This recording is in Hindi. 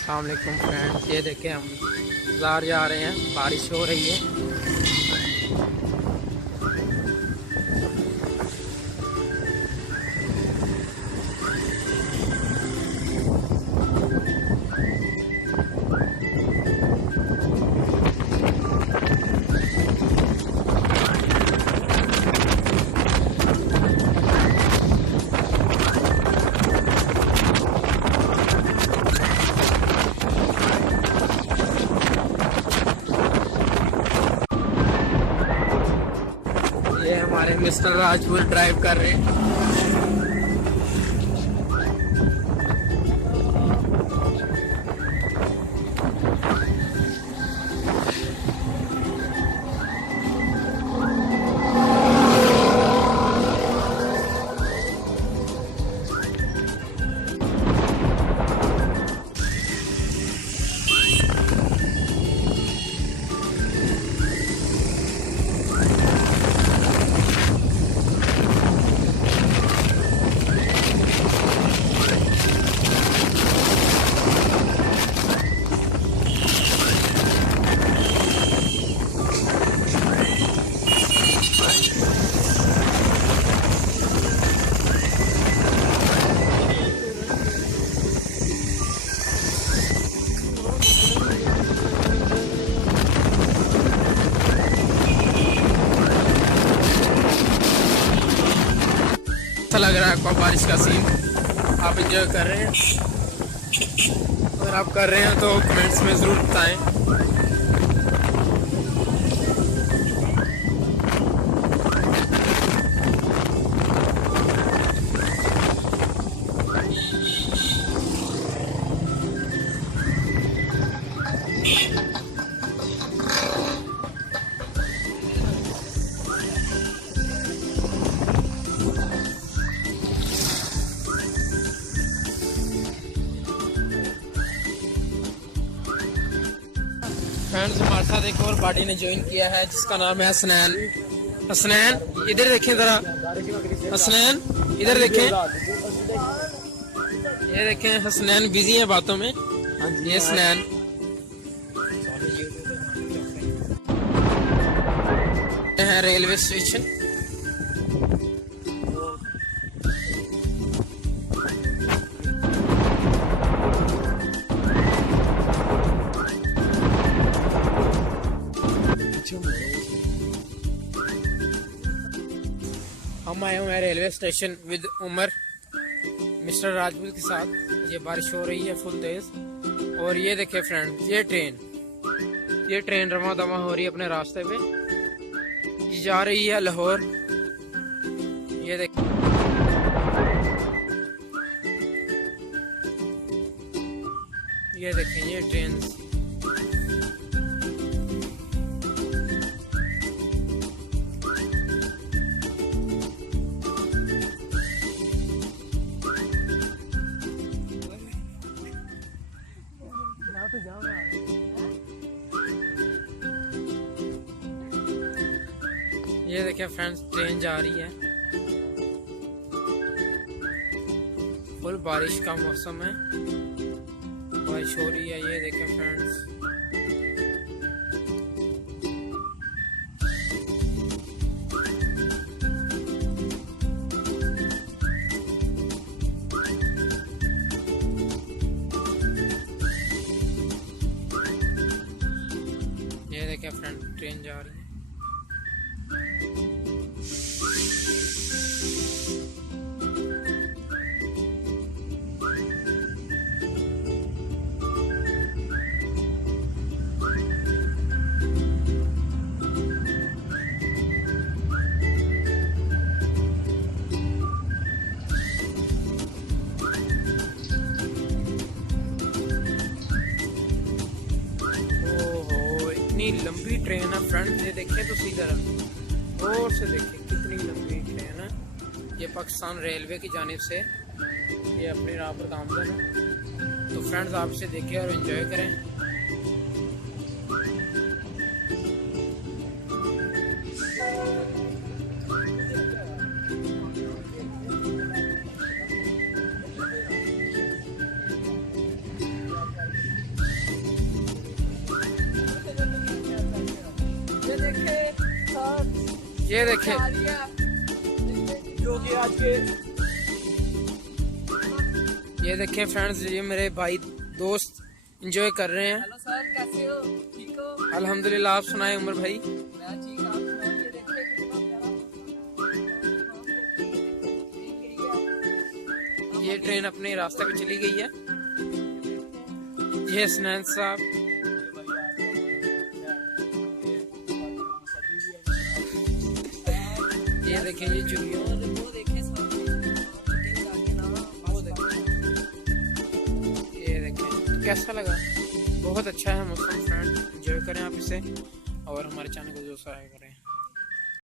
अस्सलाम वालेकुम फ्रेंड्स, ये देखें हम बाजार जा रहे हैं, बारिश हो रही है। ये हमारे मिस्टर राजपूत ड्राइव कर रहे हैं। अच्छा लग रहा है आपको बारिश का सीन, आप एंजॉय कर रहे हैं? अगर आप कर रहे हैं तो कमेंट्स में ज़रूर बताएं। फ्रेंड्स, हमारे साथ एक और पार्टी ने ज्वाइन किया है जिसका नाम है हसनैन। हसनैन इधर देखें ज़रा, हसनैन इधर देखें। ये देखें हसनैन बिजी है बातों में। ये हसनैन है रेलवे स्टेशन। हम आए हुए हैं railway station with Umar, mister Rajput के साथ। ये बारिश हो रही है फुल तेज। और ये देखिए फ्रेंड, ये ट्रेन रवा दवा हो रही है अपने रास्ते पे। ये जा रही है लाहौर। ये देखिए, ये ट्रेन। ये देखिए फ्रेंड्स, ट्रेन जा रही है। फुल बारिश का मौसम है, बारिश हो रही है। ये देखें फ्रेंड्स, ये देखें फ्रेंड, ट्रेन जा रही है। कितनी लंबी ट्रेन है फ्रेंड्स, ये देखें तो सीधा और से देखें कितनी लंबी ट्रेन है। ये पाकिस्तान रेलवे की जानिब से ये अपनी राह पर गामजन है। तो फ्रेंड्स, आप इसे देखें और एंजॉय करें। ये देखे जो कि आज के ये देखें फ्रेंड्स, ये मेरे भाई दोस्त एंजॉय कर रहे हैं। हेलो सर, कैसे हो? ठीक हो? अल्हम्दुलिल्लाह, आप सुनाए उमर भाई? मैं ठीक, आप सुनाओ। ये देखिए कितना प्यारा। ये ट्रेन अपने रास्ते पे चली गई है। ये स्नैन साहब, ये देखें ये चुड़ियों, वो देखे ये देखें कैसा लगा। बहुत अच्छा है मौसम फ्रेंड, एंजॉय करें आप इसे और हमारे चैनल को जो सब्सक्राइब करें।